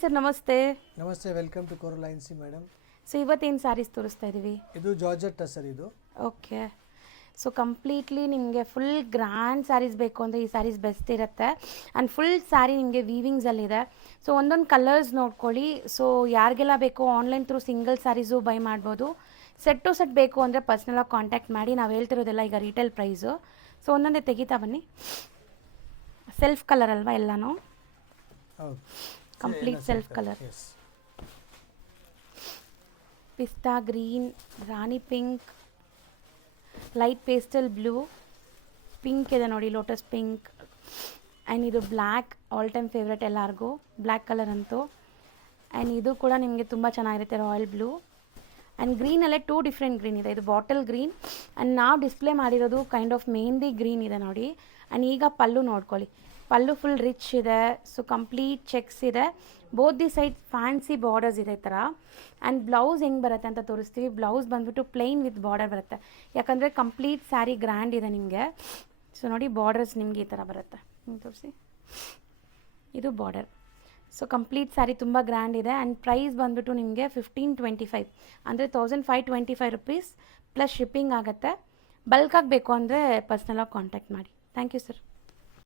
Sir ನಮಸ್ತೆ. ನಮಸ್ತೆ, welcome to coral lines madam. So ಇವತ್ತೇನು ಸ್ಯಾರೀಸ್ ತೋರಿಸ್ತಾ ಇದ್ದೀವಿ? ಇದು ಜಾರ್ಜೆಟ್ ಸರ್. ಇದು ಓಕೆ. ಸೊ ಕಂಪ್ಲೀಟ್ಲಿ ನಿಮಗೆ ಫುಲ್ ಗ್ರ್ಯಾಂಡ್ ಸ್ಯಾರೀಸ್ ಬೇಕು ಅಂದರೆ ಈ ಸ್ಯಾರೀಸ್ ಬೆಸ್ಟ್ ಇರುತ್ತೆ. ಆ್ಯಂಡ್ ಫುಲ್ ಸ್ಯಾರಿ ನಿಮಗೆ ವೀವಿಂಗ್ಸಲ್ಲಿದೆ. ಸೊ ಒಂದೊಂದು ಕಲರ್ಸ್ ನೋಡ್ಕೊಳ್ಳಿ. ಸೊ ಯಾರಿಗೆಲ್ಲ ಬೇಕು online through single saris buy ಮಾಡ್ಬೋದು. ಸೆಟ್ ಟು ಸೆಟ್ ಬೇಕು ಅಂದರೆ ಪರ್ಸ್ನಲಾಗಿ ಕಾಂಟ್ಯಾಕ್ಟ್ ಮಾಡಿ. ನಾವು ಹೇಳ್ತಿರೋದೆಲ್ಲ ಈಗ ರಿಟೇಲ್ ಪ್ರೈಸು. ಸೊ ಒಂದೊಂದೇ ತೆಗಿತಾ ಬನ್ನಿ. ಸೆಲ್ಫ್ ಕಲರ್ ಅಲ್ವಾ ಎಲ್ಲನೂ? Complete self colour. ಪಿಸ್ತಾ ಗ್ರೀನ್, ರಾಣಿ pink, light pastel blue, pink ಇದೆ ನೋಡಿ, ಲೋಟಸ್ ಪಿಂಕ್. ಆ್ಯಂಡ್ ಇದು ಬ್ಲ್ಯಾಕ್, ಆಲ್ ಟೈಮ್ ಫೇವ್ರೆಟ್ ಎಲ್ಲರಿಗೂ ಬ್ಲ್ಯಾಕ್ ಕಲರ್ ಅಂತೂ. ಆ್ಯಂಡ್ ಇದು ಕೂಡ ನಿಮಗೆ ತುಂಬ ಚೆನ್ನಾಗಿರುತ್ತೆ, ರಾಯಲ್ ಬ್ಲೂ. ಆ್ಯಂಡ್ ಗ್ರೀನಲ್ಲೇ 2 ಡಿಫ್ರೆಂಟ್ ಗ್ರೀನ್ ಇದೆ. ಇದು ಬಾಟಲ್ ಗ್ರೀನ್ ಆ್ಯಂಡ್ ನಾವು ಡಿಸ್ಪ್ಲೇ ಮಾಡಿರೋದು ಕೈಂಡ್ ಆಫ್ ಮೆಹಂದಿ ಗ್ರೀನ್ ಇದೆ ನೋಡಿ. ಆ್ಯಂಡ್ ಈಗ ಪಲ್ಲು ನೋಡ್ಕೊಳ್ಳಿ, ಪಲ್ಲು ಫುಲ್ ರಿಚ್ ಇದೆ. ಸೊ ಕಂಪ್ಲೀಟ್ ಚೆಕ್ಸ್ ಇದೆ, both the side fancy borders ಇದೆ ಈ ಥರ. ಆ್ಯಂಡ್ ಬ್ಲೌಸ್ ಹೆಂಗೆ ಬರುತ್ತೆ ಅಂತ ತೋರಿಸ್ತೀವಿ. ಬ್ಲೌಸ್ ಬಂದುಬಿಟ್ಟು ಪ್ಲೈನ್ ವಿತ್ ಬಾರ್ಡರ್ ಬರುತ್ತೆ, ಯಾಕಂದರೆ ಕಂಪ್ಲೀಟ್ ಸ್ಯಾರಿ ಗ್ರ್ಯಾಂಡ್ ಇದೆ ನಿಮಗೆ. ಸೊ ನೋಡಿ ಬಾರ್ಡರ್ಸ್ ನಿಮಗೆ ಈ ಥರ ಬರುತ್ತೆ. ತೋರಿಸಿ, ಇದು ಬಾರ್ಡರ್. ಸೊ ಕಂಪ್ಲೀಟ್ ಸ್ಯಾರಿ ತುಂಬ ಗ್ರ್ಯಾಂಡ್ ಇದೆ. ಆ್ಯಂಡ್ ಪ್ರೈಸ್ ಬಂದುಬಿಟ್ಟು ನಿಮಗೆ 1525 ಅಂದರೆ 1525 ರುಪೀಸ್ ಪ್ಲಸ್ ಶಿಪ್ಪಿಂಗ್ ಆಗುತ್ತೆ. ಬಲ್ಕಾಗಿ ಬೇಕು ಅಂದರೆ ಪರ್ಸ್ನಲಾಗಿ ಕಾಂಟ್ಯಾಕ್ಟ್ ಮಾಡಿ. Thank you sir.